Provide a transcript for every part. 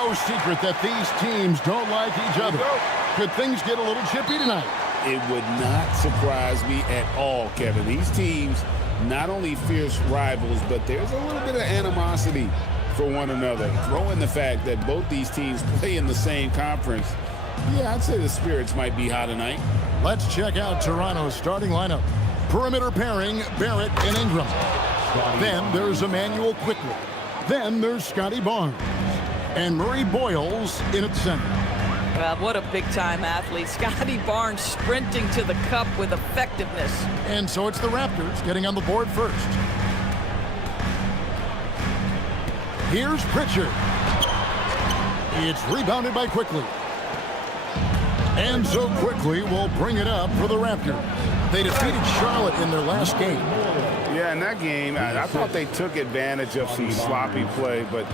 no secret that these teams don't like each other. Could things get a little chippy tonight? It would not surprise me at all, Kevin. These teams, not only fierce rivals, but there's a little bit of animosity for one another. Throw in the fact that both these teams play in the same conference. Yeah, I'd say the spirits might be high tonight. Let's check out Toronto's starting lineup. Perimeter pairing, Barrett and Ingram. Then there's Emmanuel Quickly. Then there's Scotty Barnes. And Murray Boyles in at center. Well, what a big-time athlete. Scotty Barnes sprinting to the cup with effectiveness. And so it's the Raptors getting on the board first. Here's Pritchard. It's rebounded by Quickly. And so Quickly will bring it up for the Raptors. They defeated Charlotte in their last game. Yeah, in that game, I thought they took advantage of some sloppy play, but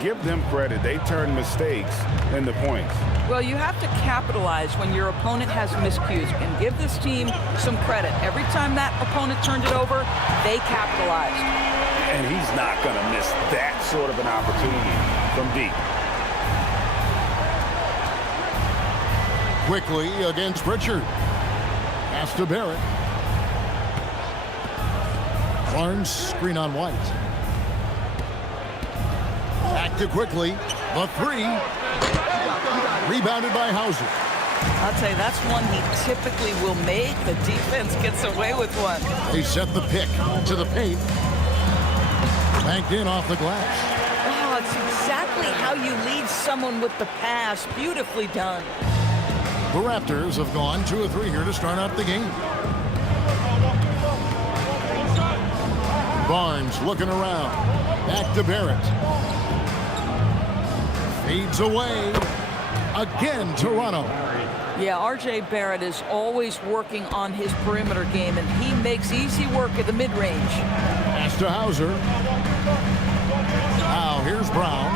give them credit. They turned mistakes into points. Well, you have to capitalize when your opponent has miscues, and give this team some credit. Every time that opponent turned it over, they capitalized. And he's not going to miss that sort of an opportunity from deep. Quickly against Pritchard. Pass to Barrett. Barnes screen on White. Back to Quickly. The three. Rebounded by Hauser. I'll tell you, that's one he typically will make. The defense gets away with one. They set the pick to the paint. Banked in off the glass. Oh, it's exactly how you lead someone with the pass. Beautifully done. The Raptors have gone 2 of 3 here to start out the game. Barnes looking around. Back to Barrett. Fades away. Again, Toronto. Yeah, R.J. Barrett is always working on his perimeter game, and he makes easy work at the mid-range. Pass to Hauser. Now here's Brown.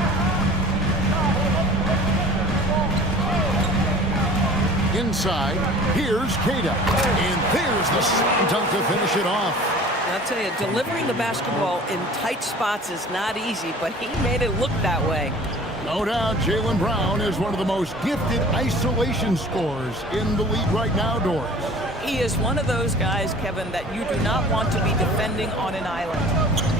Inside, here's Queta. And there's the slam dunk to finish it off. I'll tell you, delivering the basketball in tight spots is not easy, but he made it look that way. No doubt, Jaylen Brown is one of the most gifted isolation scorers in the league right now, Doris. He is one of those guys, Kevin, that you do not want to be defending on an island.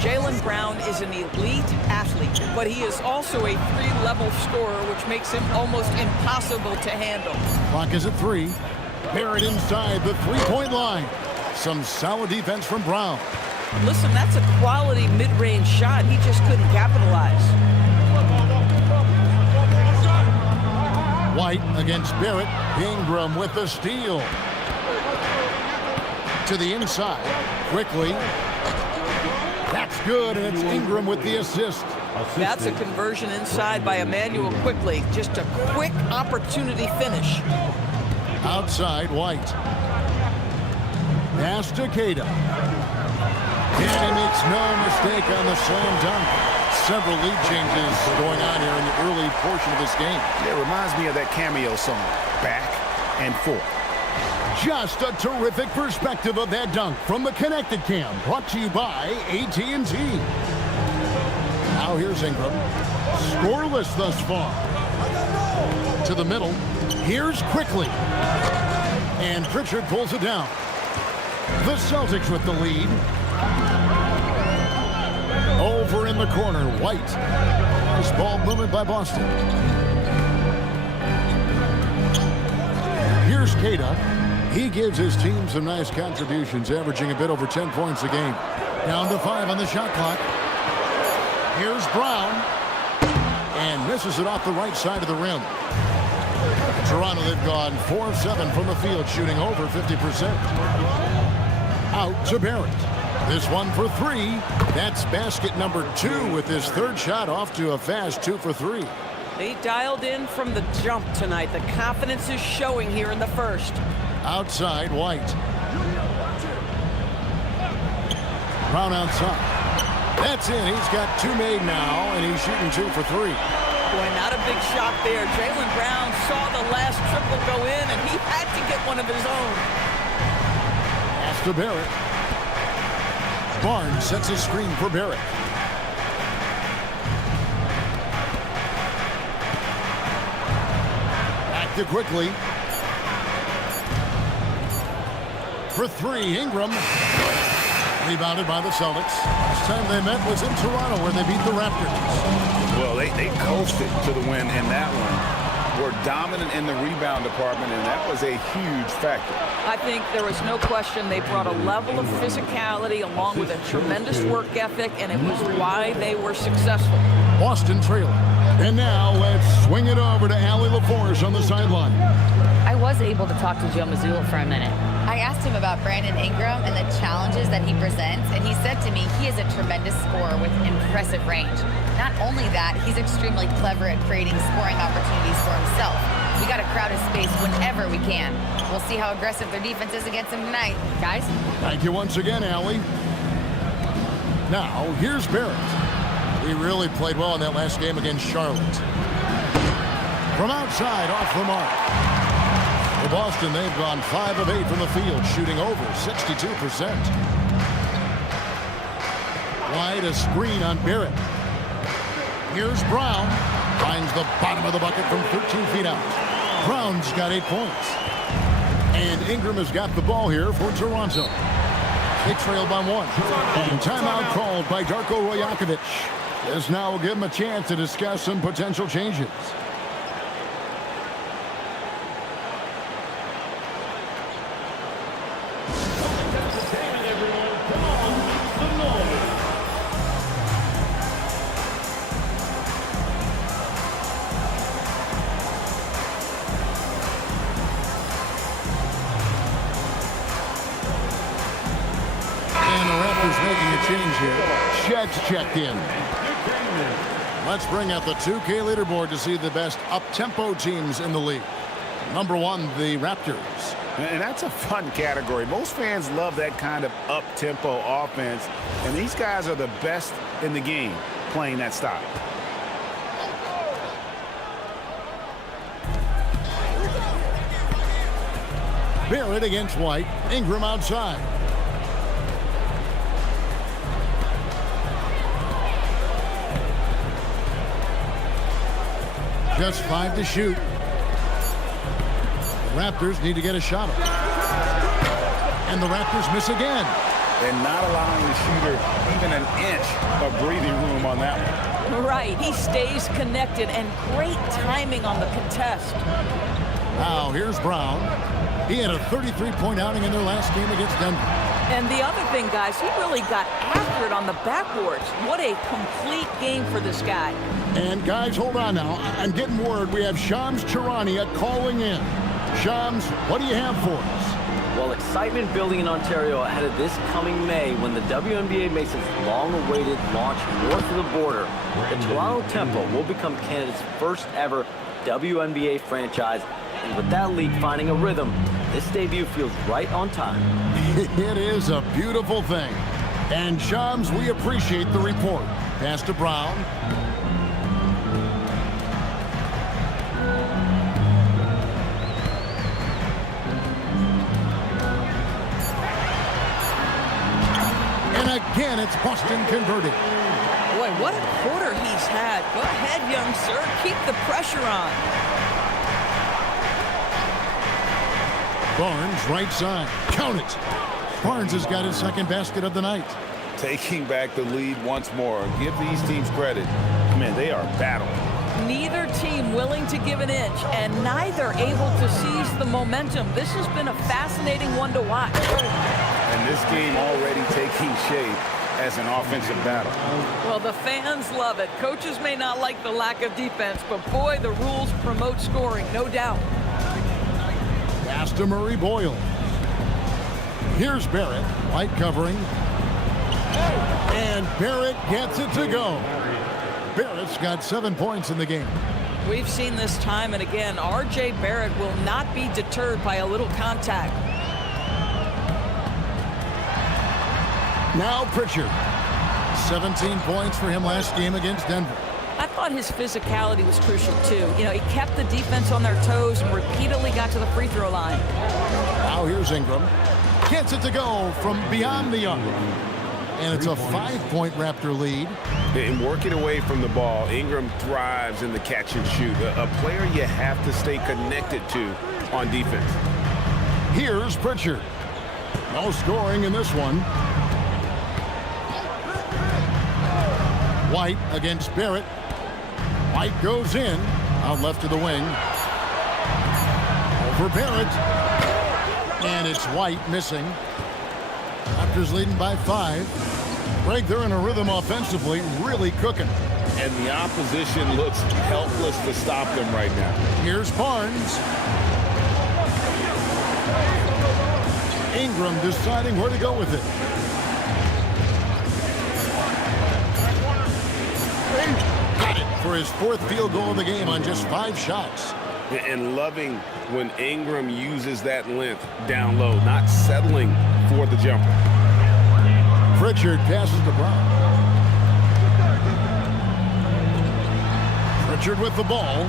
Jaylen Brown is an elite athlete, but he is also a 3-level scorer, which makes him almost impossible to handle. Clock is at 3. Barrett inside the three-point line. Some solid defense from Brown. Listen, that's a quality mid-range shot. He just couldn't capitalize. White against Barrett. Ingram with the steal. To the inside. Quickly. That's good, and it's Ingram with the assist. That's a conversion inside by Emmanuel Quickly. Just a quick opportunity finish. Outside, White. Pass to Queta. And he makes no mistake on the slam dunk. Several lead changes going on here in the early portion of this game. It reminds me of that cameo song, Back and Forth. Just a terrific perspective of that dunk from the Connected Cam, brought to you by AT&T. Now here's Ingram. Scoreless thus far. To the middle. Here's Quickly. And Pritchard pulls it down. The Celtics with the lead. Over in the corner, White. Nice ball movement by Boston. Here's Queta. He gives his team some nice contributions, averaging a bit over 10 points a game. Down to 5 on the shot clock. Here's Brown. And misses it off the right side of the rim. Toronto, they've gone 4 of 7 from the field, shooting over 50%. Out to Barrett. This one for 3. That's basket number 2 with his third shot off to a fast 2 for 3. They dialed in from the jump tonight. The confidence is showing here in the first. Outside, White. Brown outside. That's in. He's got 2 made now, and he's shooting 2 for 3. Boy, not a big shot there. Jaylen Brown saw the last triple go in, and he had to get one of his own. Pass to Barrett. Barnes sets a screen for Barrett. Back to quickly. For three, Ingram. Rebounded by the Celtics. Last time they met was in Toronto where they beat the Raptors. Well, they coasted to the win in that one. Were dominant in the rebound department, and that was a huge factor. I think there was no question they brought a level of physicality along with a tremendous work ethic, and it was why they were successful. Boston trailing. And now let's swing it over to Allie LaForce on the sideline. I was able to talk to Joe Mazzulla for a minute. I asked him about Brandon Ingram and the challenges that he presents, and he said to me he is a tremendous scorer with impressive range. Not only that, he's extremely clever at creating scoring opportunities for himself. We got to crowd his space whenever we can. We'll see how aggressive their defense is against him tonight. Guys? Thank you once again, Allie. Now, here's Barrett. He really played well in that last game against Charlotte. From outside, off the mark. For Boston, they've gone 5 of 8 from the field, shooting over 62%. Wide, a screen on Barrett. Here's Brown. Finds the bottom of the bucket from 13 feet out. Brown's got 8 points. And Ingram has got the ball here for Toronto. They trail by 1. And timeout called by Darko Rajakovic. This now will give him a chance to discuss some potential changes. Change here. Shed's checked in. Let's bring out the 2K leaderboard to see the best up-tempo teams in the league. Number 1, the Raptors. And that's a fun category. Most fans love that kind of up-tempo offense, and these guys are the best in the game playing that style. Barrett against White. Ingram outside. Just 5 to shoot. The Raptors need to get a shot up. And the Raptors miss again. And not allowing the shooter even an inch of breathing room on that one. Right. He stays connected, and great timing on the contest. Now, here's Brown. He had a 33-point outing in their last game against Denver. And the other thing, guys, he really got after it on the backboards. What a complete game for this guy. And guys, hold on now. I'm getting word we have Shams Charania calling in. Shams, what do you have for us? Well, excitement building in Ontario ahead of this coming May when the WNBA makes its long-awaited launch north of the border. The Toronto Tempo will become Canada's first ever WNBA franchise. And with that league finding a rhythm, this debut feels right on time. It is a beautiful thing. And Shams, we appreciate the report. Pass to Brown. And again, it's Boston converting. Boy, what a quarter he's had. Go ahead, young sir. Keep the pressure on. Barnes, right side. Count it. Barnes has got his second basket of the night. Taking back the lead once more. Give these teams credit. Man, they are battling. Neither team willing to give an inch, and neither able to seize the momentum. This has been a fascinating one to watch. And this game already taking shape as an offensive battle. Well, the fans love it. Coaches may not like the lack of defense, but boy, the rules promote scoring, no doubt. Pass to Murray Boyle. Here's Barrett. White covering. And Barrett gets it to go. Barrett's got 7 points in the game. We've seen this time and again. R.J. Barrett will not be deterred by a little contact. Now Pritchard. 17 points for him last game against Denver. I thought his physicality was crucial, too. You know, he kept the defense on their toes and repeatedly got to the free throw line. Now here's Ingram. Gets it to go from beyond the arc. And it's a 5-point Raptor lead. In working away from the ball, Ingram thrives in the catch and shoot. A player you have to stay connected to on defense. Here's Pritchard. No scoring in this one. White against Barrett. White goes in. Out left to the wing. Over Barrett. And it's White missing. Raptors leading by 5. Greg, they're in a rhythm offensively, really cooking. And the opposition looks helpless to stop them right now. Here's Barnes. Ingram deciding where to go with it. Got it for his 4th field goal of the game on just 5 shots. And loving when Ingram uses that length down low, not settling for the jumper. Pritchard passes to Brown. Pritchard with the ball.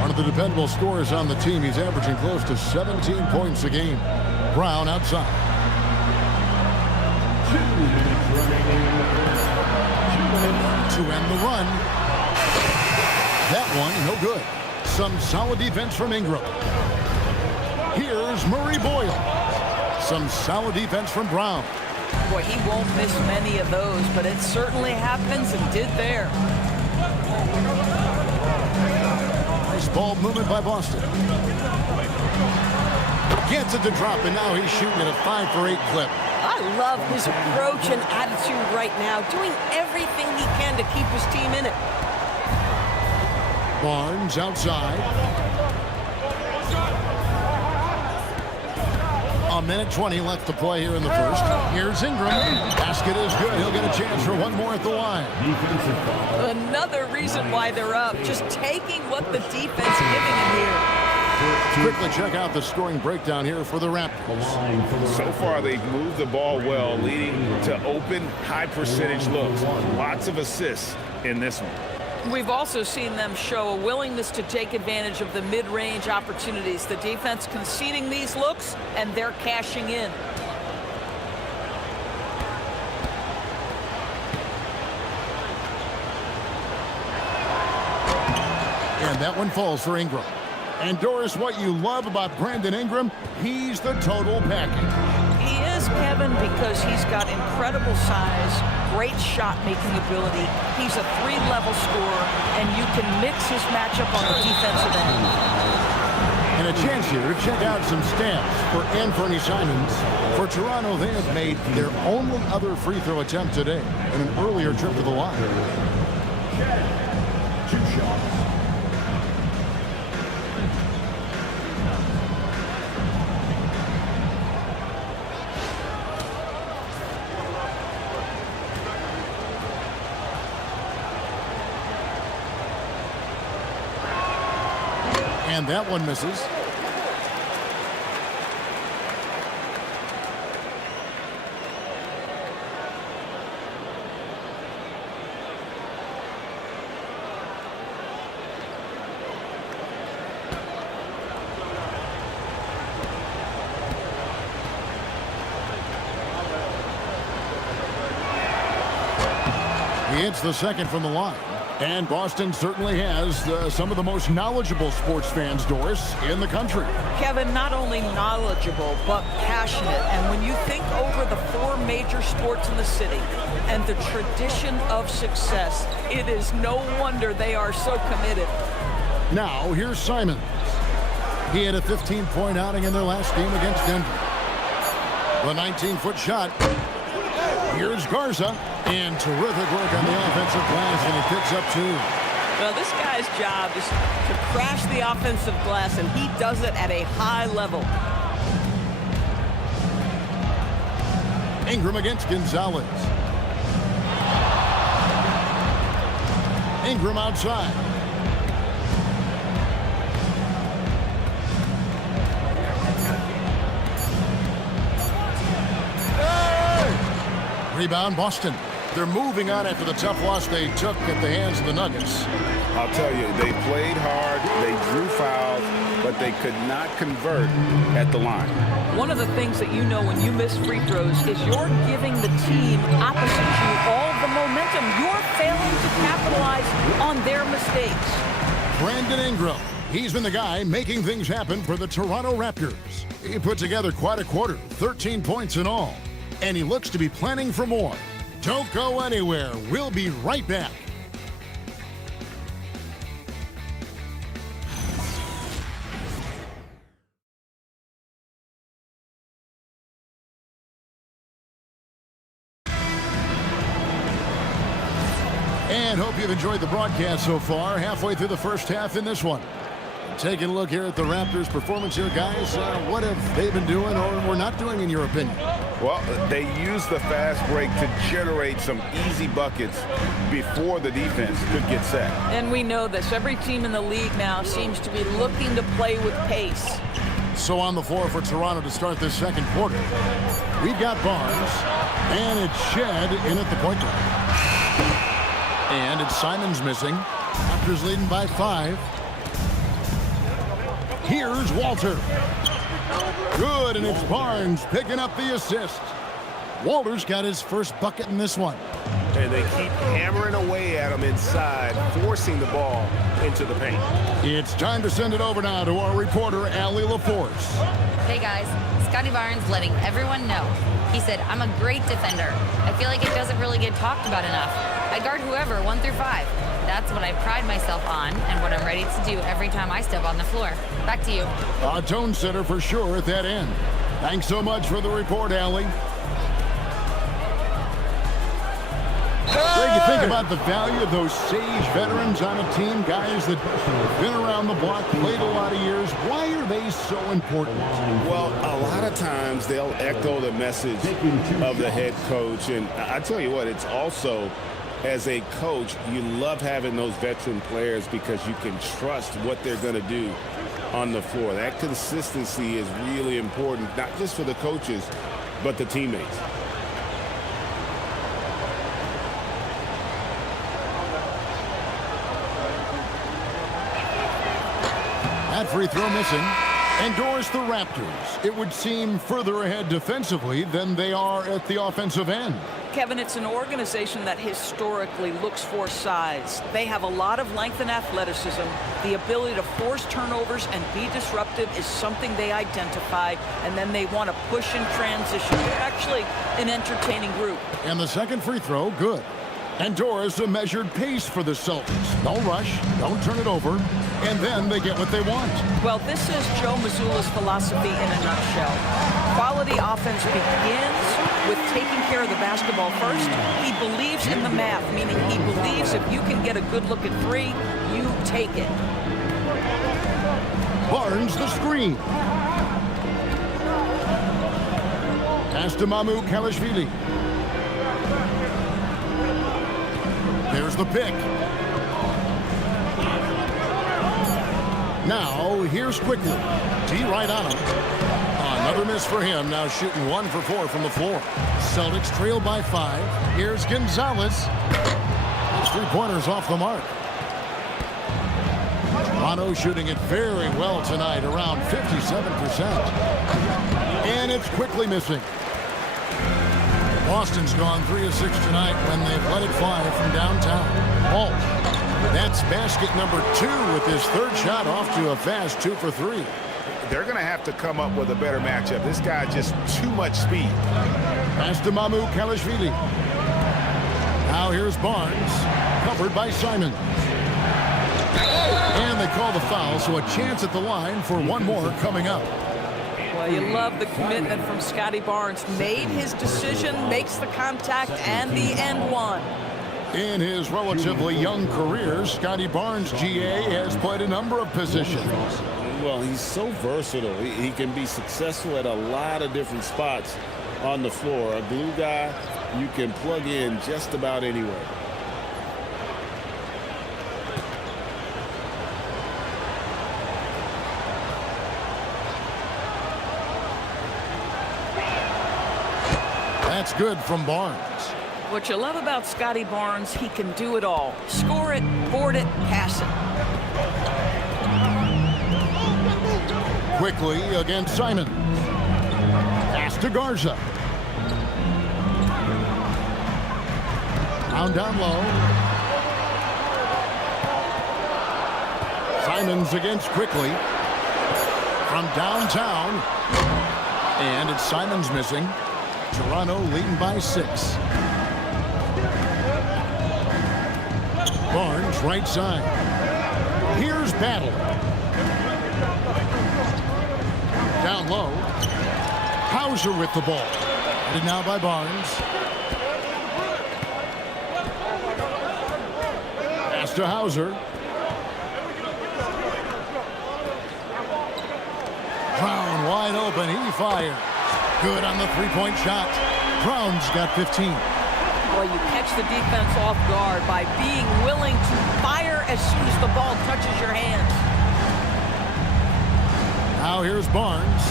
One of the dependable scorers on the team. He's averaging close to 17 points a game. Brown outside. To end the run. That one, no good. Some solid defense from Ingram. Here's Murray Boyle. Some solid defense from Brown. Boy, he won't miss many of those, but it certainly happens and did there. Nice ball movement by Boston. Gets it to drop, and now he's shooting at a 5 for 8 clip. I love his approach and attitude right now, doing everything he can to keep his team in it. Barnes outside. A minute 20 left to play here in the first. Here's Ingram. Basket is good. He'll get a chance for one more at the line. Another reason why they're up. Just taking what the defense is giving him here. Quickly check out the scoring breakdown here for the Raptors. So far, they've moved the ball well, leading to open, high-percentage looks. Lots of assists in this one. We've also seen them show a willingness to take advantage of the mid-range opportunities. The defense conceding these looks, and they're cashing in. And that one falls for Ingram. And Doris, what you love about Brandon Ingram, he's the total package. He is, Kevin, because he's got incredible size, great shot-making ability. He's a 3-level scorer, and you can mix his matchup on the defensive end. And a chance here to check out some stats for Anthony Simons. For Toronto, they have made their only other free throw attempt today in an earlier trip to the line. 2 shots. And that one misses. He hits the second from the line. And Boston certainly has some of the most knowledgeable sports fans, Doris, in the country. Kevin, not only knowledgeable, but passionate. And when you think over the 4 major sports in the city and the tradition of success, it is no wonder they are so committed. Now, here's Simons. He had a 15-point outing in their last game against Denver. The 19-foot shot. Here's Garza. And terrific work on the offensive glass, and he picks up 2. Well, this guy's job is to crash the offensive glass, and he does it at a high level. Ingram against Gonzalez. Ingram outside. Rebound, Boston. They're moving on after the tough loss they took at the hands of the Nuggets. I'll tell you, they played hard, they drew fouls, but but they could not convert at the line. One of the things that you know when you miss free throws is you're giving the team opposite you all the momentum. You're failing to capitalize on their mistakes. Brandon Ingram. He's been the guy making things happen for the Toronto Raptors. He put together quite a quarter, 13 points in all. And he looks to be planning for more. Don't go anywhere. We'll be right back. And hope you've enjoyed the broadcast so far. Halfway through the first half in this one. Taking a look here at the Raptors' performance here, guys. What have they been doing or not doing, in your opinion? Well, they used the fast break to generate some easy buckets before the defense could get set. And we know this. Every team in the league now seems to be looking to play with pace. So on the floor for Toronto to start this second quarter, we've got Barnes, and it's Shed in at the point guard. And it's Simons missing. Raptors leading by 5. Here's Walter. Good, and it's Barnes picking up the assist. Walter's got his first bucket in this one. And they keep hammering away at him inside, forcing the ball into the paint. It's time to send it over now to our reporter, Allie LaForce. Hey guys, Scotty Barnes letting everyone know. He said, I'm a great defender. I feel like it doesn't really get talked about enough. I guard whoever, 1 through 5. That's what I pride myself on and what I'm ready to do every time I step on the floor. Back to you. A tone setter for sure at that end. Thanks so much for the report, Allie. Greg, you think about the value of those sage veterans on a team, guys that have been around the block, played a lot of years. Why are they so important? Well, a lot of times they'll echo the message of the head coach. And I tell you what, it's also, as a coach, you love having those veteran players because you can trust what they're going to do on the floor. That consistency is really important, not just for the coaches, but the teammates. That free throw missing. Endorse the Raptors. It would seem further ahead defensively than they are at the offensive end. Kevin, it's an organization that historically looks for size. They have a lot of length and athleticism. The ability to force turnovers and be disruptive is something they identify, and then they want to push in transition. They're actually an entertaining group. And the second free throw, good. Endorse a measured pace for the Celtics. Don't rush, don't turn it over, and then they get what they want. Well, this is Joe Mazzulla's philosophy in a nutshell. Quality offense begins with taking care of the basketball first. He believes in the math, meaning he believes if you can get a good look at 3, you take it. Barnes the screen. Pass to Mamu Kalashvili. There's the pick. Now, here's Quickly. D right on him. Another miss for him. Now shooting 1 for 4 from the floor. Celtics trail by 5. Here's Gonzalez. His three-pointers off the mark. Toronto shooting it very well tonight, around 57%. And it's Quickly missing. Boston's gone 3 of 6 tonight when they've let it fly from downtown. Ball. That's basket number 2 with his third shot off to a fast 2 for 3. They're going to have to come up with a better matchup. This guy just too much speed. Pass to Mamu Kalashvili. Now here's Barnes, covered by Simon. And they call the foul, so a chance at the line for one more coming up. Well, you love the commitment from Scotty Barnes. Made his decision, makes the contact, and the end one. In his relatively young career, Scotty Barnes, GA, has played a number of positions. Well, he's so versatile. He can be successful at a lot of different spots on the floor. A glue guy you can plug in just about anywhere. That's good from Barnes. What you love about Scotty Barnes, he can do it all. Score it, board it, pass it. quickly against Simon. Pass to Garza. Down low. Simons against quickly. From downtown. And it's Simons missing. Toronto leading by 6. Barnes right side. Here's Battle. Down low. Hauser with the ball. And now by Barnes. Pass to Hauser. Brown wide open. He fires. Good on the three-point shot. Brown's got 15. Well, you catch the defense off guard by being willing to fire as soon as the ball touches your hands. Now here's Barnes.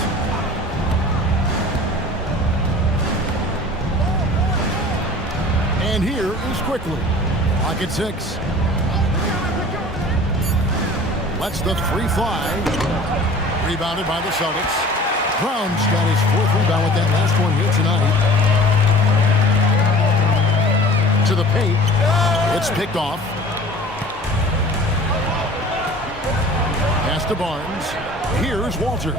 And here is quickly. Clock at 6. Lets the three fly. Rebounded by the Celtics. Brown's got his 4th rebound with that last one here tonight. To the paint. It's picked off. Pass to Barnes. Here's Walter.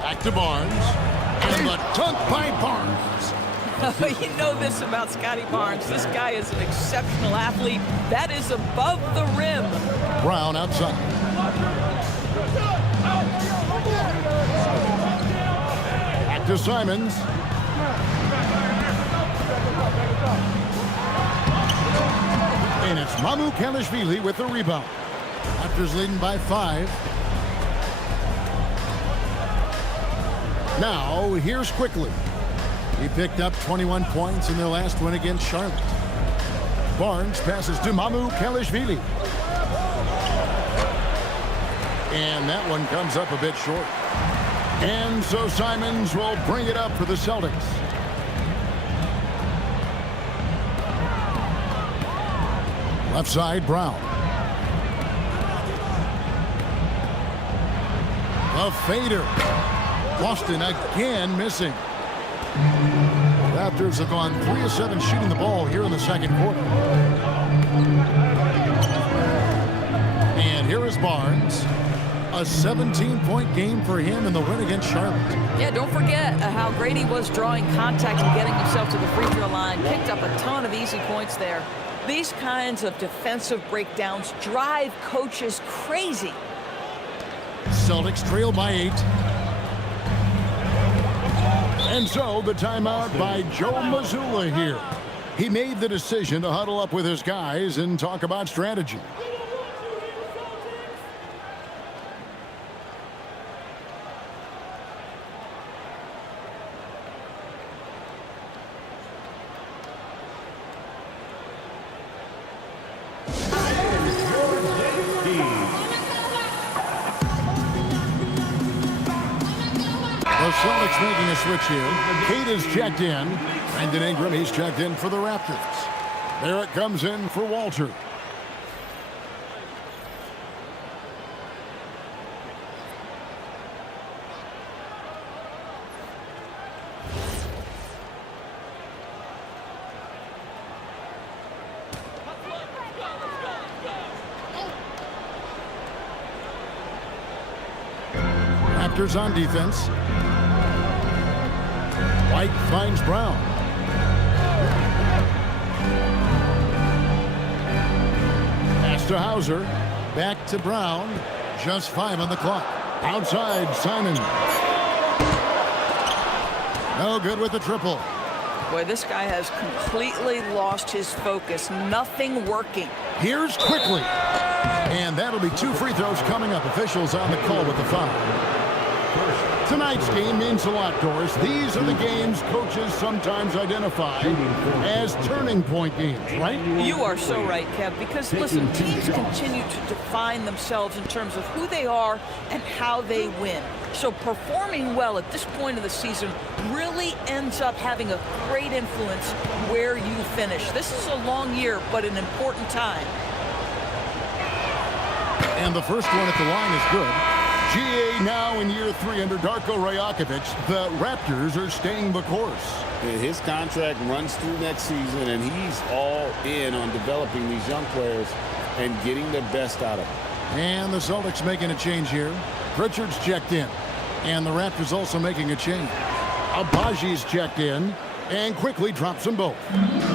Back to Barnes. And the dunk by Barnes. You know this about Scotty Barnes. This guy is an exceptional athlete. That is above the rim. Brown outside. Back to Simons. And it's Mamu Kelishvili with the rebound. Raptors leading by 5. Now, here's quickly. He picked up 21 points in their last win against Charlotte. Barnes passes to Mamu Kelishvili. And that one comes up a bit short. And so Simons will bring it up for the Celtics. Left side, Brown. A fader. Boston again missing. Raptors have gone 3 of 7 shooting the ball here in the second quarter. And here is Barnes. A 17-point game for him in the win against Charlotte. Yeah, don't forget how great he was drawing contact and getting himself to the free throw line. Picked up a ton of easy points there. These kinds of defensive breakdowns drive coaches crazy. Celtics trail by 8. And so the timeout by Joe Mazzulla here. He made the decision to huddle up with his guys and talk about strategy. The Celtics making a switch here. Kate is checked in. Brandon Ingram, he's checked in for the Raptors. There it comes in for Walter. Raptors on defense. White finds Brown. Pass to Hauser. Back to Brown. Just 5 on the clock. Outside, Simon. No good with the triple. Boy, this guy has completely lost his focus. Nothing working. Here's quickly. And that'll be 2 free throws coming up. Officials on the call with the foul. Tonight's game means a lot, Doris. These are the games coaches sometimes identify as turning point games, right? You are so right, Kev, because, listen, teams continue to define themselves in terms of who they are and how they win. So performing well at this point of the season really ends up having a great influence where you finish. This is a long year, but an important time. And the first one at the line is good. GA now in year 3 under Darko Rajakovic. The Raptors are staying the course. His contract runs through next season, and he's all in on developing these young players and getting the best out of them. And the Celtics making a change here. Pritchard's checked in. And the Raptors also making a change. Abaji's checked in and quickly drops them both.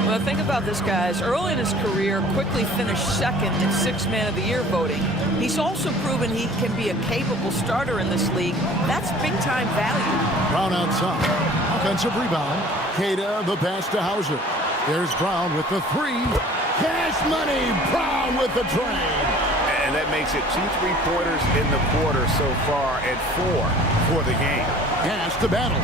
Well, think about this, guys. Early in his career, quickly finished second in 6th Man of the Year voting. He's also proven he can be a capable starter in this league. That's big-time value. Brown outside. Offensive rebound. Queta, the pass to Hauser. There's Brown with the 3. Cash money. Brown with the trade. And that makes it 2 3-pointers in the quarter so far and 4 for the game. Pass to Battle.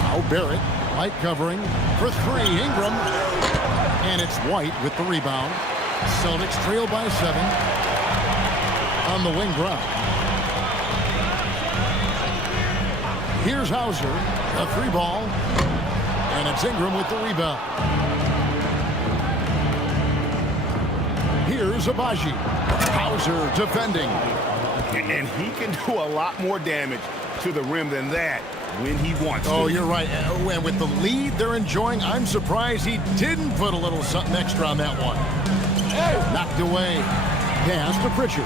Now Barrett, light covering for 3. Ingram. And it's White with the rebound. Celtics trail by 7 on the wing Brown. Here's Hauser, a 3 ball. And it's Ingram with the rebound. Here's Abaji. Hauser defending. And he can do a lot more damage to the rim than that when he wants to. Oh, you're right. And with the lead they're enjoying, I'm surprised he didn't put a little something extra on that one. Knocked away. Pass to Pritchard.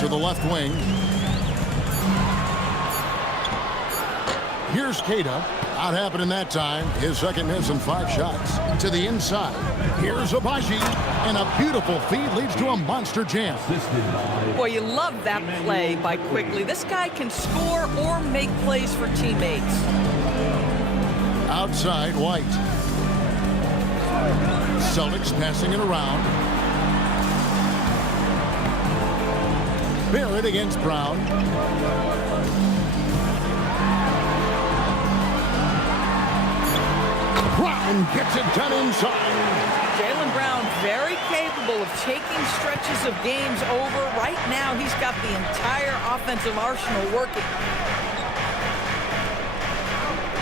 To the left wing. Here's Queta. Not happening that time. His second miss and 5 shots. To the inside. Here's Abaji. And a beautiful feed leads to a monster jam. Boy, you love that play by Quickly. This guy can score or make plays for teammates. Outside, White. Celtics passing it around. Barrett against Brown. Brown gets it done inside. Jaylen Brown very capable of taking stretches of games over. Right now, he's got the entire offensive arsenal working.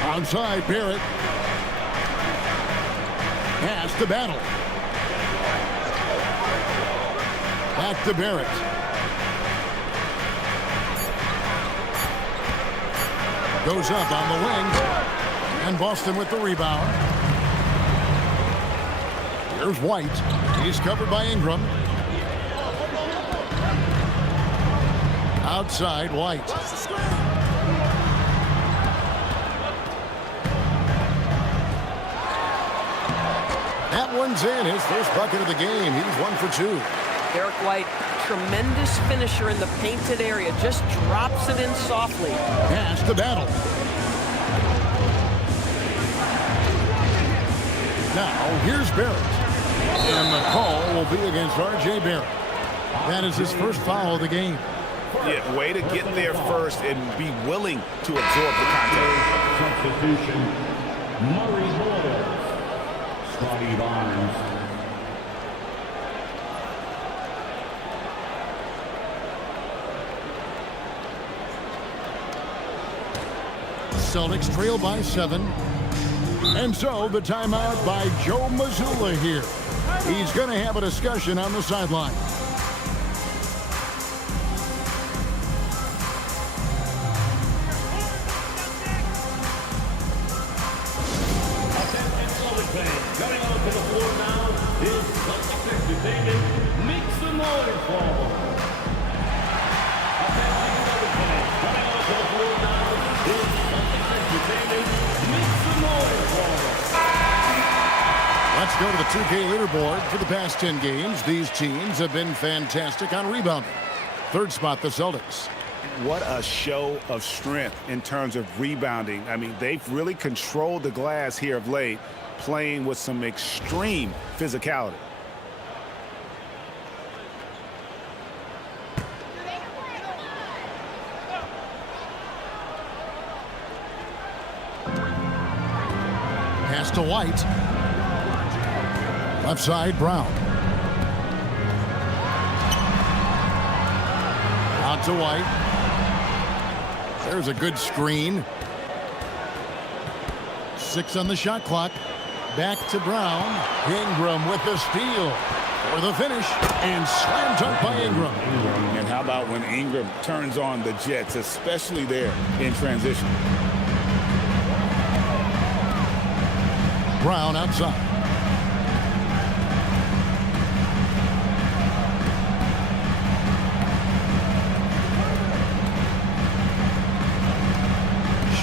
Outside, Barrett. Pass to Battle. Back to Barrett. Goes up on the wing. And Boston with the rebound. Here's White. He's covered by Ingram. Outside, White. That one's in. His first bucket of the game. He's 1 for 2. Derek White, tremendous finisher in the painted area. Just drops it in softly. Pass to Battle. Now, here's Barrett. And the call will be against R.J. Barrett. That is his first foul of the game. Yeah, way to get there first and be willing to absorb the contact. Substitution, Murray Boyle, Scotty Barnes. Celtics trail by 7. And so the timeout by Joe Mazzulla here. He's going to have a discussion on the sideline. Coming onto the floor now is Celtics entertainment. Make some noise for them. Coming onto the floor now is Celtics entertainment. Make some noise for them. Let's go to the 2K leaderboard. For the past 10 games, these teams have been fantastic on rebounding. Third spot, the Celtics. What a show of strength in terms of rebounding. I mean, they've really controlled the glass here of late, playing with some extreme physicality. Pass to White. Left side, Brown. Out to White. There's a good screen. 6 on the shot clock. Back to Brown. Ingram with the steal for the finish. And slam dunk by Ingram. And how about when Ingram turns on the Jets, especially there in transition. Brown outside.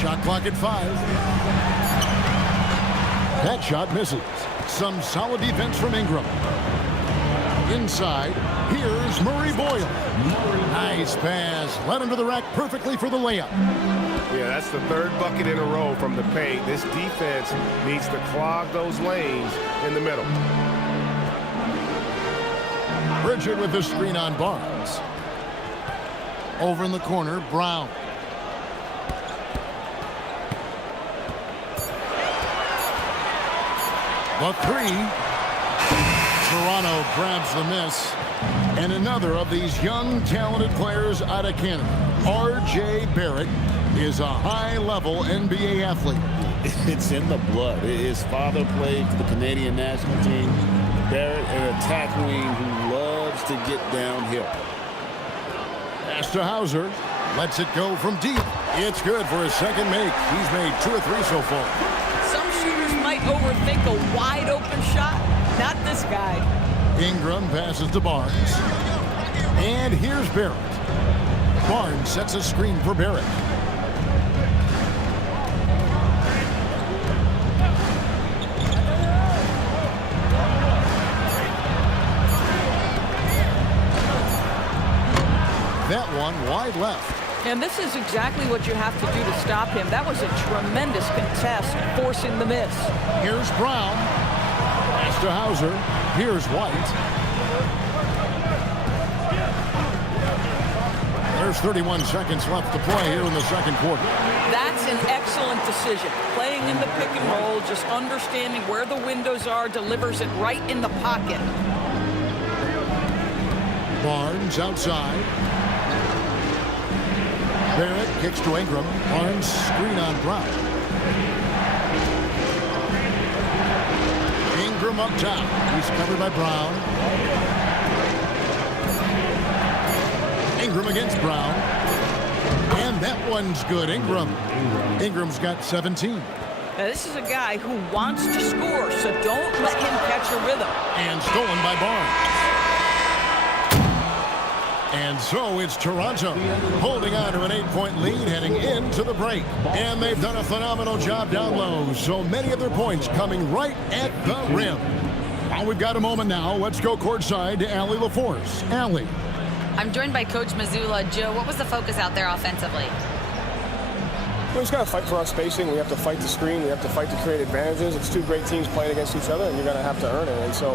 Shot clock at 5. That shot misses. Some solid defense from Ingram. Inside, here's Murray Boyle. Nice pass. Led him to the rack perfectly for the layup. Yeah, that's the 3rd bucket in a row from the paint. This defense needs to clog those lanes in the middle. Pritchard with the screen on Barnes. Over in the corner, Brown. The 3. Toronto grabs the miss. And another of these young, talented players out of Canada. R.J. Barrett is a high-level NBA athlete. It's in the blood. His father played for the Canadian national team. Barrett, an attack wing who loves to get downhill. Pass to Hauser. Lets it go from deep. It's good for his second make. He's made 2 or 3 so far. Some shooters might overthink a wide open shot. Not this guy. Ingram passes to Barnes. And here's Barrett. Barnes sets a screen for Barrett. That one wide left. And this is exactly what you have to do to stop him. That was a tremendous contest, forcing the miss. Here's Brown. Pass to Hauser. Here's White. There's 31 seconds left to play here in the second quarter. That's an excellent decision. Playing in the pick and roll, just understanding where the windows are, delivers it right in the pocket. Barnes outside. Barrett kicks to Ingram. Barnes screen on Brown. Ingram up top. He's covered by Brown. Ingram against Brown. And that one's good. Ingram's got 17. Now, this is a guy who wants to score, so don't let him catch a rhythm. And stolen by Barnes. And so it's Toronto holding on to an 8-point lead heading into the break. And they've done a phenomenal job down low. So many of their points coming right at the rim. Well, we've got a moment now. Let's go courtside to Allie LaForce. Allie. I'm joined by Coach Mazzulla. Joe, what was the focus out there offensively? We just got to fight for our spacing. We have to fight the screen. We have to fight to create advantages. It's 2 great teams playing against each other, and you're going to have to earn it. And so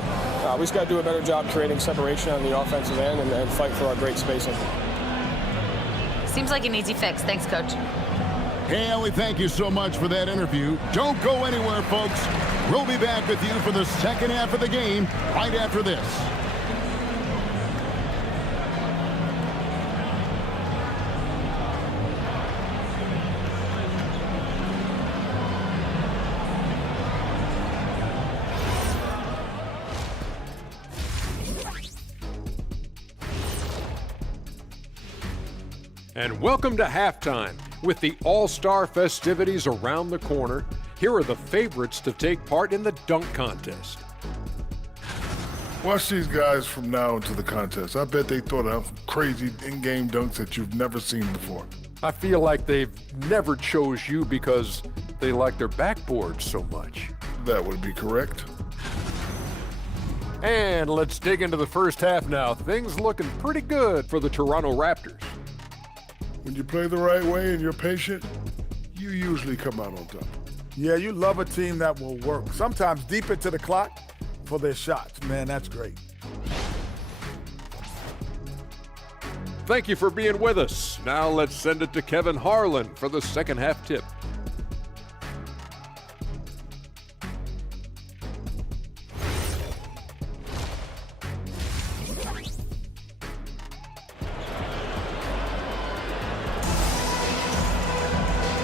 we just got to do a better job creating separation on the offensive end and fight for our great spacing. Seems like an easy fix. Thanks, Coach. Hey, Allie, thank you so much for that interview. Don't go anywhere, folks. We'll be back with you for the second half of the game right after this. And welcome to halftime. With the All-Star festivities around the corner, here are the favorites to take part in the dunk contest. Watch these guys from now into the contest. I bet they thought of crazy in-game dunks that you've never seen before. I feel like they've never chose you because they like their backboards so much. That would be correct. And let's dig into the first half now. Things looking pretty good for the Toronto Raptors. When you play the right way and you're patient, you usually come out on top. Yeah, you love a team that will work, sometimes deep into the clock for their shots. Man, that's great. Thank you for being with us. Now let's send it to Kevin Harlan for the second half tip.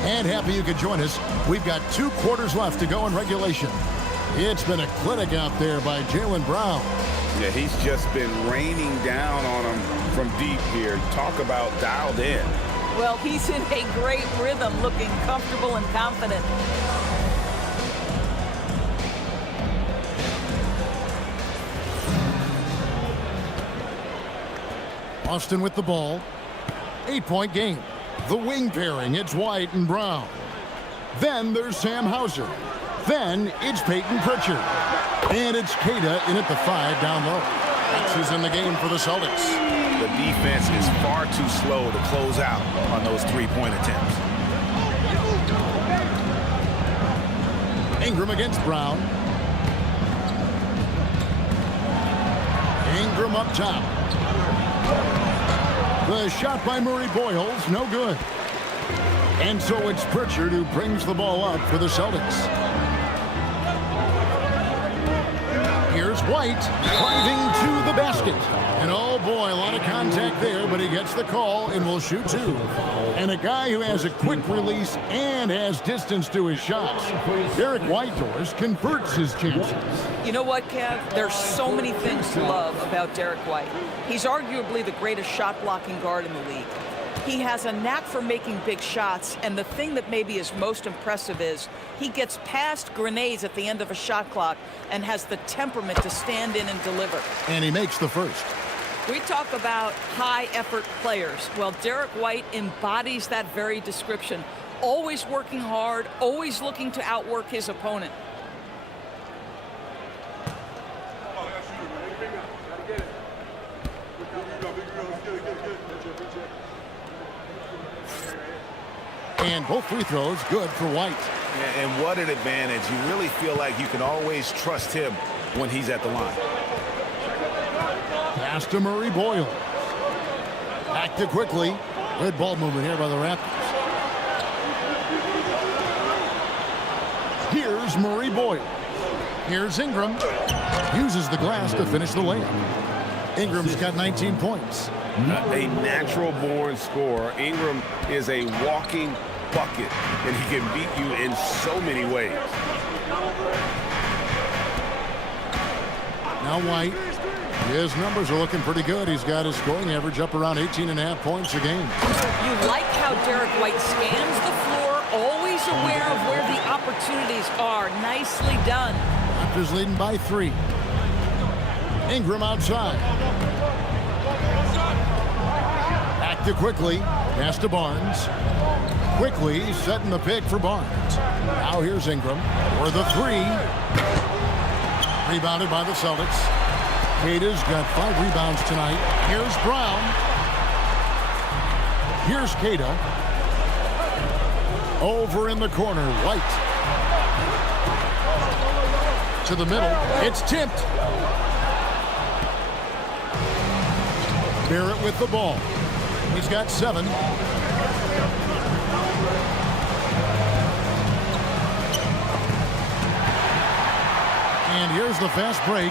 And happy you could join us. We've got 2 quarters left to go in regulation. It's been a clinic out there by Jaylen Brown. Yeah, he's just been raining down on him from deep here. Talk about dialed in. Well, he's in a great rhythm, looking comfortable and confident. Boston with the ball. 8-point game. The wing pairing, it's White and Brown. Then there's Sam Hauser. Then it's Peyton Pritchard. And it's Queta in at the 5 down low. That's who's in the game for the Celtics. The defense is far too slow to close out on those 3-point attempts. Ingram against Brown. Ingram up top. The shot by Murray Boyles, no good. And so it's Pritchard who brings the ball up for the Celtics. Here's White driving to the basket. And oh boy, a lot of contact there, but he gets the call and will shoot 2. And a guy who has a quick release and has distance to his shots. Derek Whitehorse converts his chances. You know what, Kev? There's so many things to love about Derek White. He's arguably the greatest shot-blocking guard in the league. He has a knack for making big shots, and the thing that maybe is most impressive is he gets past grenades at the end of a shot clock and has the temperament to stand in and deliver. And he makes the first. We talk about high-effort players. Well, Derek White embodies that very description. Always working hard, always looking to outwork his opponent. And both free throws good for White. And what an advantage. You really feel like you can always trust him when he's at the line. Pass to Murray Boyles. Back to quickly. Good ball movement here by the Raptors. Here's Murray Boyles. Here's Ingram. Uses the glass to finish the layup. Ingram's got 19 points. A natural-born scorer. Ingram is a walking bucket, and he can beat you in so many ways. Now White. His numbers are looking pretty good. He's got his scoring average up around 18.5 points a game. You like how Derek White scans the floor, always aware of where the opportunities are. Nicely done. Raptors leading by 3. Ingram outside. Back to quickly. Pass to Barnes. Quickly setting the pick for Barnes. Now here's Ingram for the 3. Rebounded by the Celtics. Queta's got 5 rebounds tonight. Here's Brown. Here's Queta. Over in the corner, White. To the middle. It's tipped. Barrett with the ball. He's got 7. And here's the fast break.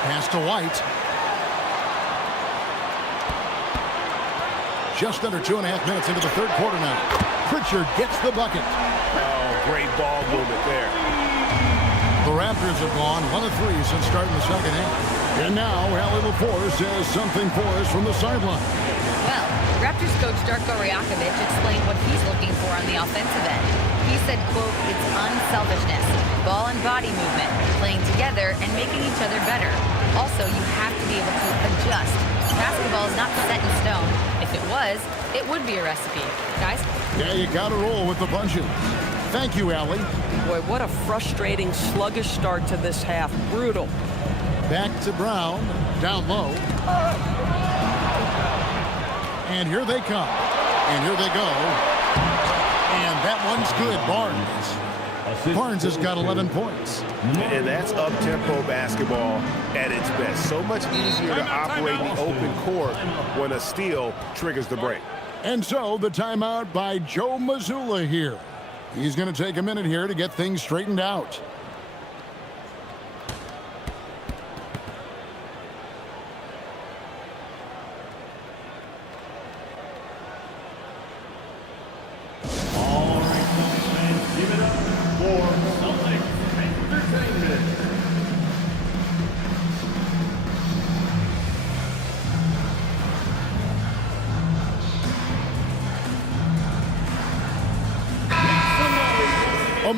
Pass to White. Just under 2.5 minutes into the third quarter now. Pritchard gets the bucket. Oh, great ball movement there. The Raptors have gone 1 of 3 since starting the second half. And now Allie LaForce has something for us from the sideline. Well, Raptors coach Darko Rajakovic explained what he's looking for on the offensive end. He said, quote, it's unselfishness, ball and body movement, playing together and making each other better. Also, you have to be able to adjust. Basketball is not set in stone. If it was, it would be a recipe. Guys? Yeah, you got to roll with the punches. Thank you, Allie. Boy, what a frustrating, sluggish start to this half. Brutal. Back to Brown, down low. And here they come. And here they go. And that one's good. Barnes has got 11 points. And that's up-tempo basketball at its best. So much easier to operate the open court when a steal triggers the break. And so the timeout by Joe Mazzulla here. He's going to take a minute here to get things straightened out.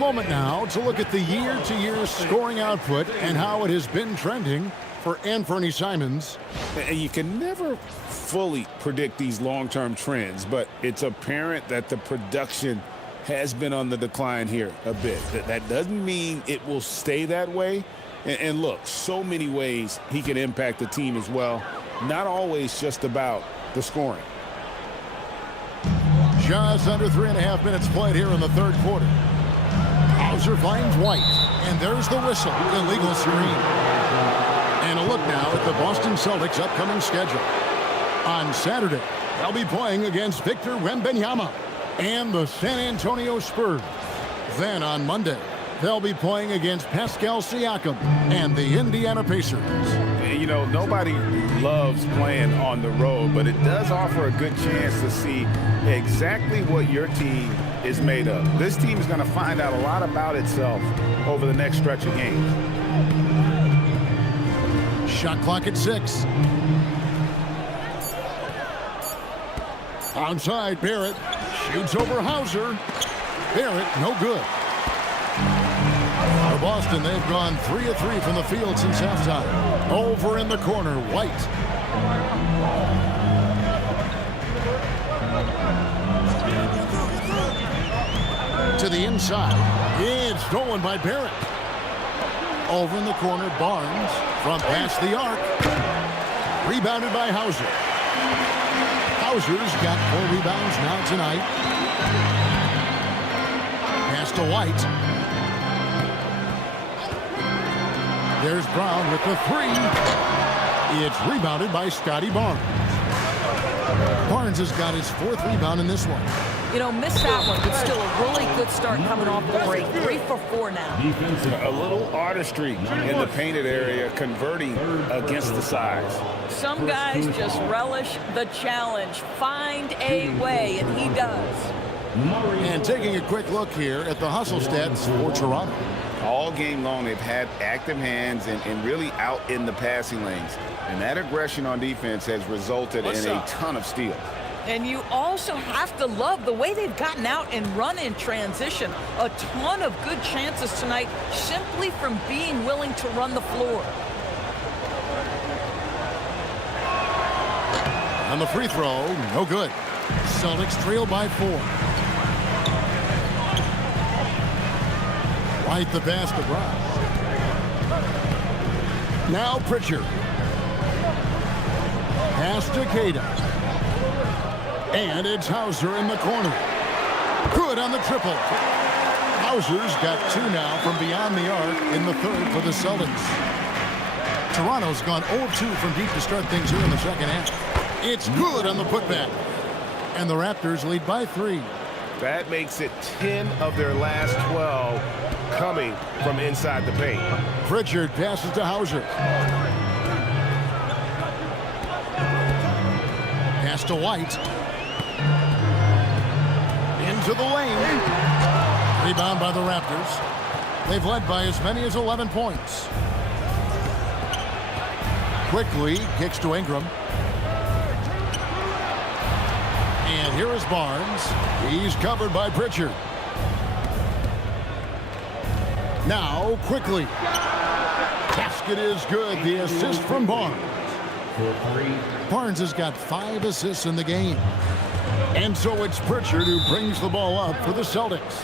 moment now to look at the year-to-year scoring output and how it has been trending for Anthony Simons. And you can never fully predict these long-term trends, but it's apparent that the production has been on the decline here a bit. That doesn't mean it will stay that way. And look, so many ways he can impact the team as well. Not always just about the scoring. Just under 3.5 minutes played here in the third quarter. Hauser finds White, and there's the whistle. Illegal screen. And a look now at the Boston Celtics' upcoming schedule. On Saturday, they'll be playing against Victor Wembanyama and the San Antonio Spurs. Then on Monday, they'll be playing against Pascal Siakam and the Indiana Pacers. You know, nobody loves playing on the road, but it does offer a good chance to see exactly what your team is made of. This team is going to find out a lot about itself over the next stretch of games. Shot clock at 6. Outside, Barrett shoots over Hauser. Barrett, no good. For Boston, they've gone 3 of 3 from the field since halftime. Over in the corner, White. To the inside. It's stolen by Barrett. Over in the corner, Barnes from past the arc. Rebounded by Hauser. Hauser's got 4 rebounds now tonight. Pass to White. There's Brown with the 3. It's rebounded by Scotty Barnes. Barnes has got his 4th rebound in this one. You know, missed that one, but still a really good start coming off the break. 3 for 4 now. A little artistry in the painted area, converting against the size. Some guys just relish the challenge. Find a way, and he does. And taking a quick look here at the hustle stats for Toronto. All game long, they've had active hands and really out in the passing lanes. And that aggression on defense has resulted in a ton of steals. And you also have to love the way they've gotten out and run in transition. A ton of good chances tonight simply from being willing to run the floor. On the free throw, no good. Celtics trail by 4. White the pass to Brown. Now Pritchard. Pass to Cada. And it's Hauser in the corner. Good on the triple. Hauser's got 2 now from beyond the arc in the third for the Celtics. Toronto's gone 0-2 from deep to start things here in the second half. It's good on the putback. And the Raptors lead by 3. That makes it 10 of their last 12 coming from inside the paint. Pritchard passes to Hauser. Pass to White. Into the lane. Rebound by the Raptors. They've led by as many as 11 points. Quickly kicks to Ingram. And here is Barnes. He's covered by Pritchard. Now, quickly. Basket is good. The assist from Barnes. Barnes has got 5 assists in the game. And so it's Pritchard who brings the ball up for the Celtics.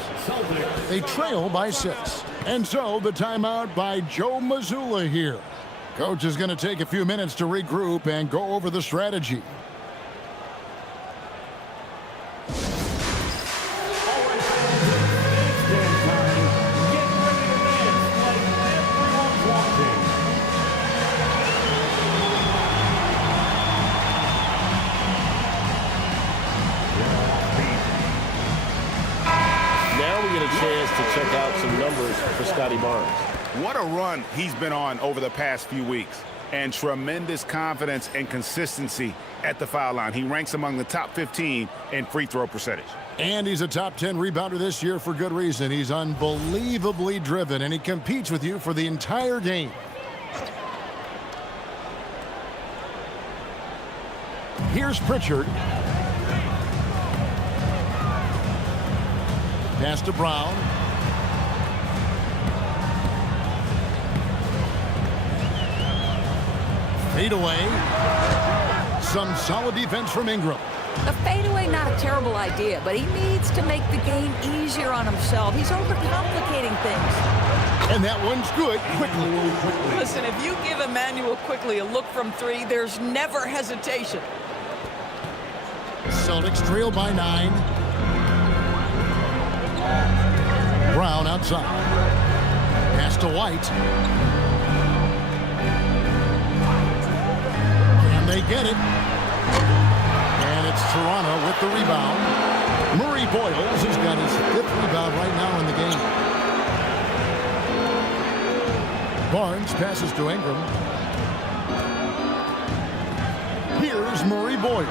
They trail by 6. And so the timeout by Joe Mazzulla here. Coach is going to take a few minutes to regroup and go over the strategy. Chance to check out some numbers for Scotty Barnes. What a run he's been on over the past few weeks. And tremendous confidence and consistency at the foul line. He ranks among the top 15 in free throw percentage. And he's a top 10 rebounder this year for good reason. He's unbelievably driven, and he competes with you for the entire game. Here's Pritchard. Pass to Brown. Fadeaway. Some solid defense from Ingram. A fadeaway, not a terrible idea, but he needs to make the game easier on himself. He's overcomplicating things. And that one's good. Quickly. Listen, if you give Emmanuel Quickly a look from three, there's never hesitation. Celtics trail by 9. Brown outside. Pass to White. Can they get it? And it's Toronto with the rebound. Murray Boyles has got his 5th rebound right now in the game. Barnes passes to Ingram. Here's Murray Boyles.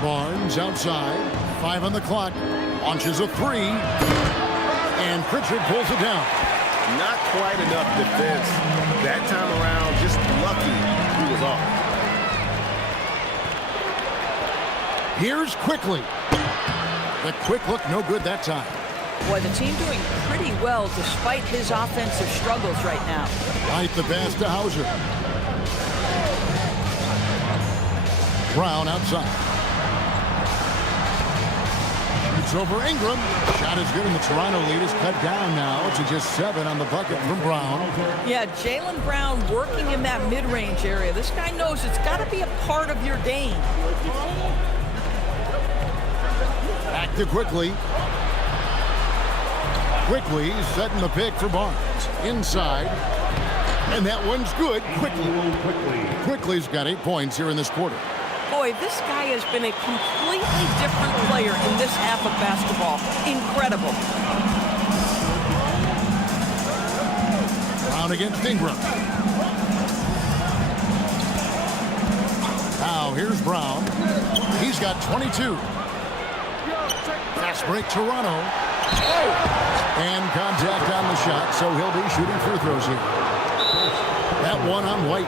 Barnes outside. 5 on the clock. Launches a 3. And Pritchard pulls it down. Not quite enough defense that time around. Just lucky he was off. Here's Quickly. The quick look no good that time. Boy, the team doing pretty well despite his offensive struggles right now. Right the pass to Hauser. Brown outside. Shoots over Ingram. Shot is good, and the Toronto lead is cut down now to just 7 on the bucket from Brown. Yeah, Jaylen Brown working in that mid-range area. This guy knows it's got to be a part of your game. Back to Quickly. Quickly setting the pick for Barnes. Inside. And that one's good. Quickly's got 8 points here in this quarter. Boy, this guy has been a completely different player in this half of basketball. Incredible. Brown against Ingram. Now here's Brown. He's got 22. Fast break Toronto. And contact on the shot, so he'll be shooting free throws here. That one on White.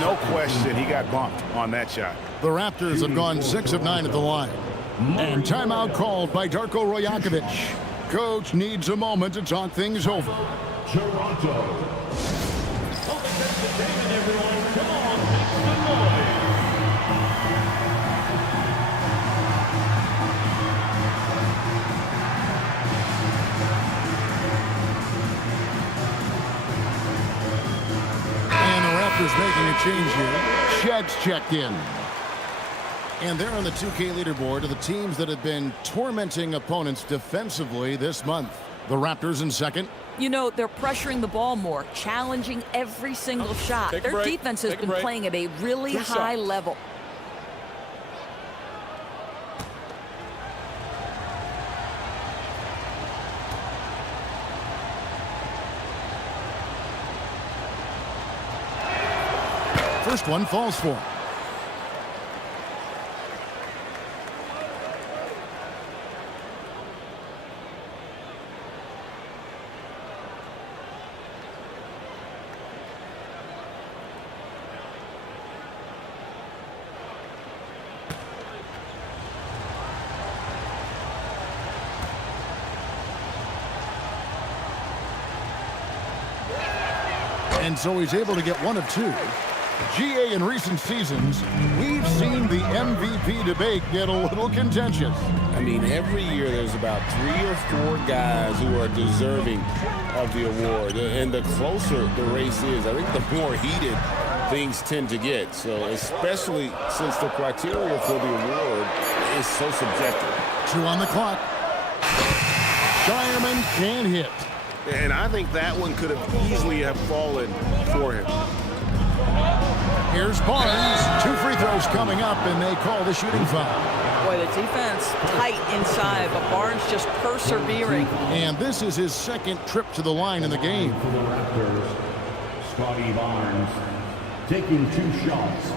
No question, he got bumped on that shot. The Raptors have gone 6 of 9 at the line. And timeout called by Darko Rajakovic. Coach needs a moment to talk things over. Toronto. Celtics entertainment, everyone. Come on, make some noise. Making a change here. Shed's checked in. And they're on the 2K leaderboard of the teams that have been tormenting opponents defensively this month. The Raptors in second. You know, they're pressuring the ball more, challenging every single shot. Their defense has been playing at a really high level. First one falls for him. And so he's able to get 1 of 2. GA, in recent seasons, we've seen the MVP debate get a little contentious. I mean, every year there's about 3 or 4 guys who are deserving of the award. And the closer the race is, I think the more heated things tend to get. So especially since the criteria for the award is so subjective. 2 on the clock. Shireman can hit. And I think that one could have easily have fallen for him. Here's Barnes. 2 free throws coming up, and they call the shooting foul. Boy, the defense tight inside, but Barnes just persevering. And this is his 2nd trip to the line in the game. For the Raptors, Scotty Barnes taking 2 shots.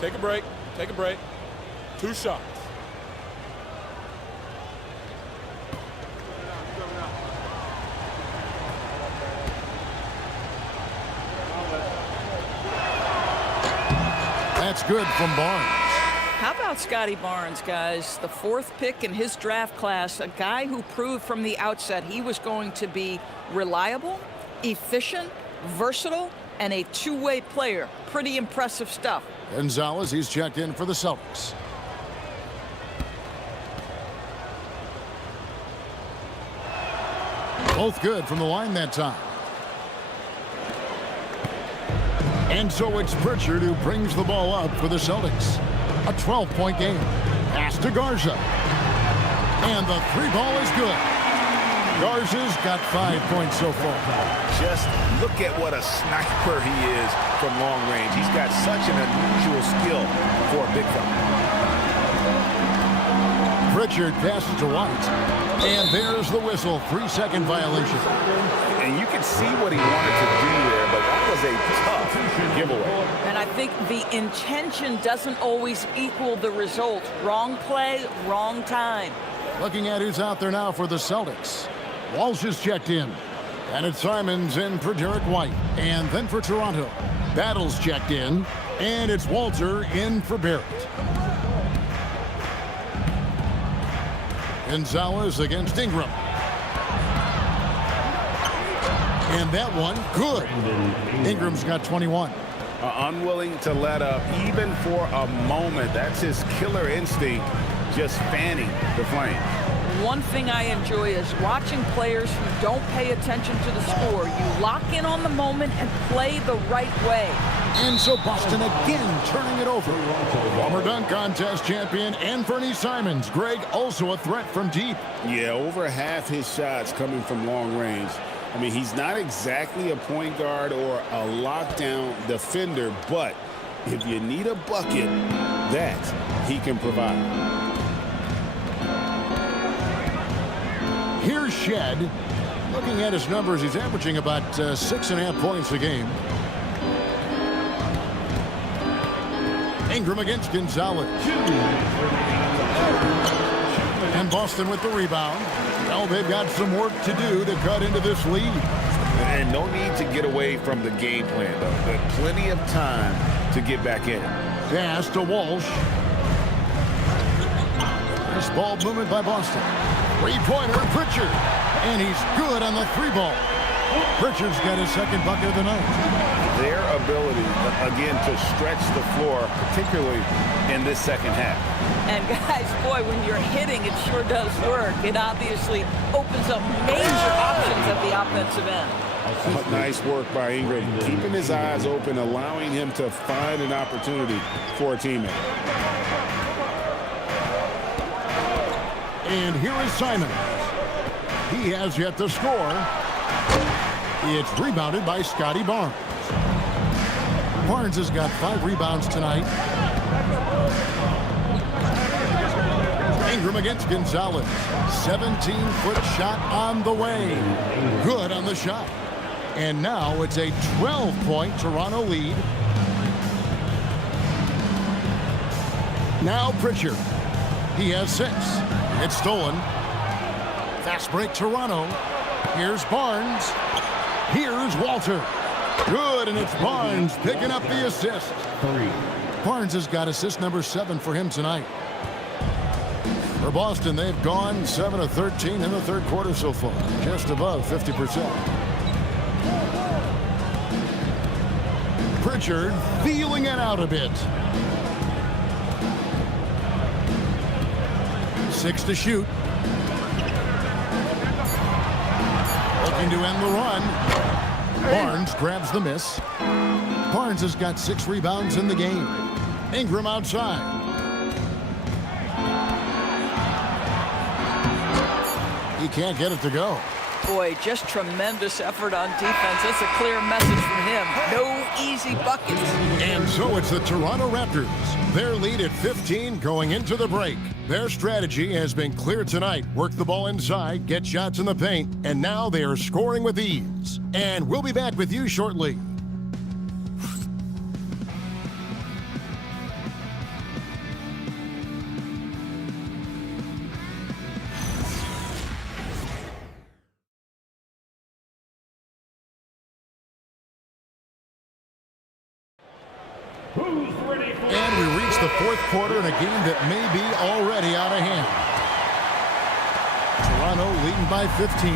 Take a break. Take a break. 2 shots. That's good from Barnes. How about Scotty Barnes, guys? The 4th pick in his draft class, a guy who proved from the outset he was going to be reliable, efficient, versatile, and a two-way player. Pretty impressive stuff. Gonzalez, he's checked in for the Celtics. Both good from the line that time. And so it's Pritchard who brings the ball up for the Celtics. A 12-point game. Pass to Garza. And the three ball is good. Garza's got 5 points so far. Just look at what a sniper he is from long range. He's got such an unusual skill for a big fella. Pritchard passes to White. And there's the whistle. 3-second violation. And you can see what he wanted to do there, but that was a tough giveaway. And I think the intention doesn't always equal the result. Wrong play, wrong time. Looking at who's out there now for the Celtics. Walsh is checked in. And it's Simons in for Derek White. And then for Toronto. Battle's checked in. And it's Walter in for Barrett. Gonzalez against Ingram. And that one, good. Ingram's got 21. Unwilling to let up even for a moment. That's his killer instinct, just fanning the flame. One thing I enjoy is watching players who don't pay attention to the score. You lock in on the moment and play the right way. And so Boston again turning it over. Former dunk contest champion Anthony Simons. Greg, also a threat from deep. Yeah, over half his shots coming from long range. I mean, he's not exactly a point guard or a lockdown defender, but if you need a bucket, that he can provide. Here's Shed. Looking at his numbers, he's averaging about 6.5 points a game. Ingram against Gonzalez. And Boston with the rebound. Well, they've got some work to do to cut into this lead. And no need to get away from the game plan, though. But plenty of time to get back in it. Pass to Walsh. This ball movement by Boston. Three-pointer, Pritchard. And he's good on the three ball. Pritchard's got his second bucket of the night. Their ability, again, to stretch the floor, particularly in this second half. And guys, boy, when you're hitting, it sure does work. It obviously opens up major options at the offensive end. Nice work by Ingram, keeping his eyes open, allowing him to find an opportunity for a teammate. And here is Simon. He has yet to score. It's rebounded by Scotty Barnes. Barnes has got 5 rebounds tonight. Ingram against Gonzalez. 17-foot shot on the way. Good on the shot. And now it's a 12-point Toronto lead. Now Pritchard. He has 6. It's stolen. Fast break Toronto. Here's Barnes. Here's Walter. Good, and it's Barnes picking up the assist. Barnes has got assist number 7 for him tonight. For Boston, they've gone 7 of 13 in the third quarter so far, just above 50%. Pritchard feeling it out a bit. 6 to shoot. Looking to end the run. Barnes grabs the miss. Barnes has got 6 rebounds in the game. Ingram outside. He can't get it to go. Boy, just tremendous effort on defense. That's a clear message from him. No easy buckets. And so it's the Toronto Raptors. Their lead at 15 going into the break. Their strategy has been clear tonight. Work the ball inside, get shots in the paint, and now they are scoring with ease. And we'll be back with you shortly. And we reach the fourth quarter in a game that may be already out of hand. Toronto leading by 15.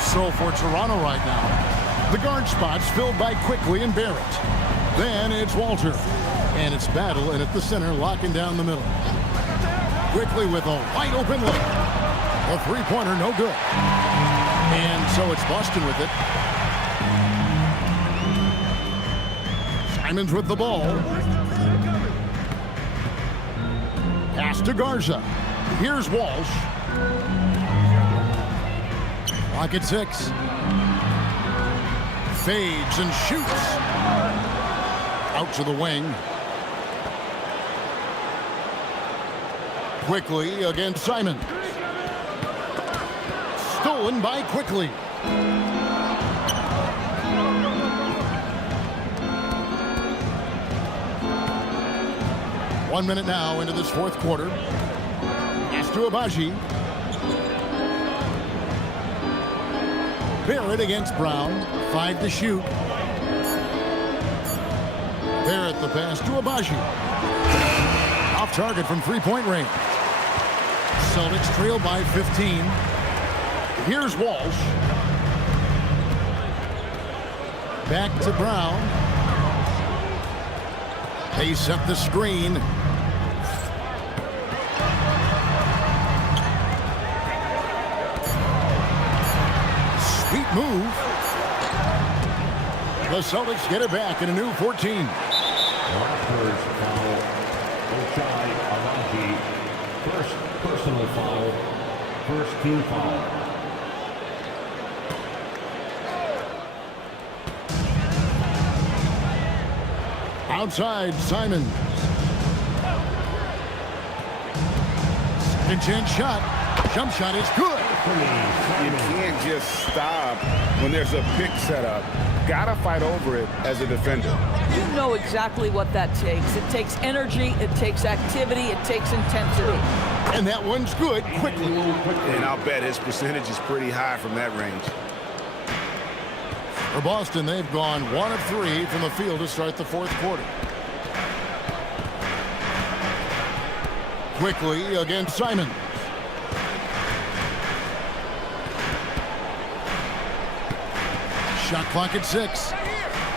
So for Toronto right now, The guard spots filled by Quickly and Barrett. Then it's Walter. And it's Battle in at the center, locking down the middle. Quickly with a wide open look. A three-pointer, no good. And so it's Boston with it. Simons with the ball. Pass to Garza. Here's Walsh. Clock at 6. Fades and shoots. Out to the wing. Quickly against Simon. Stolen by Quickly. One minute now into this fourth quarter. Pass to Abaji. Barrett against Brown. 5 to shoot. Barrett the pass to Abaji. Off target from three-point range. Celtics trail by 15. Here's Walsh. Back to Brown. They set the screen. Sweet move. The Celtics get it back in a new 14. Raptors foul. Ochai Abaji. First personal foul. First team foul. Outside, Simon. Second chance shot. Jump shot is good. You can't just stop when there's a pick set up. Gotta fight over it as a defender. You know exactly what that takes. It takes energy, it takes activity, it takes intensity. And that one's good quickly. And I'll bet his percentage is pretty high from that range. For Boston, they've gone 1 of 3 from the field to start the fourth quarter. Quickly against Simon. Shot clock at 6.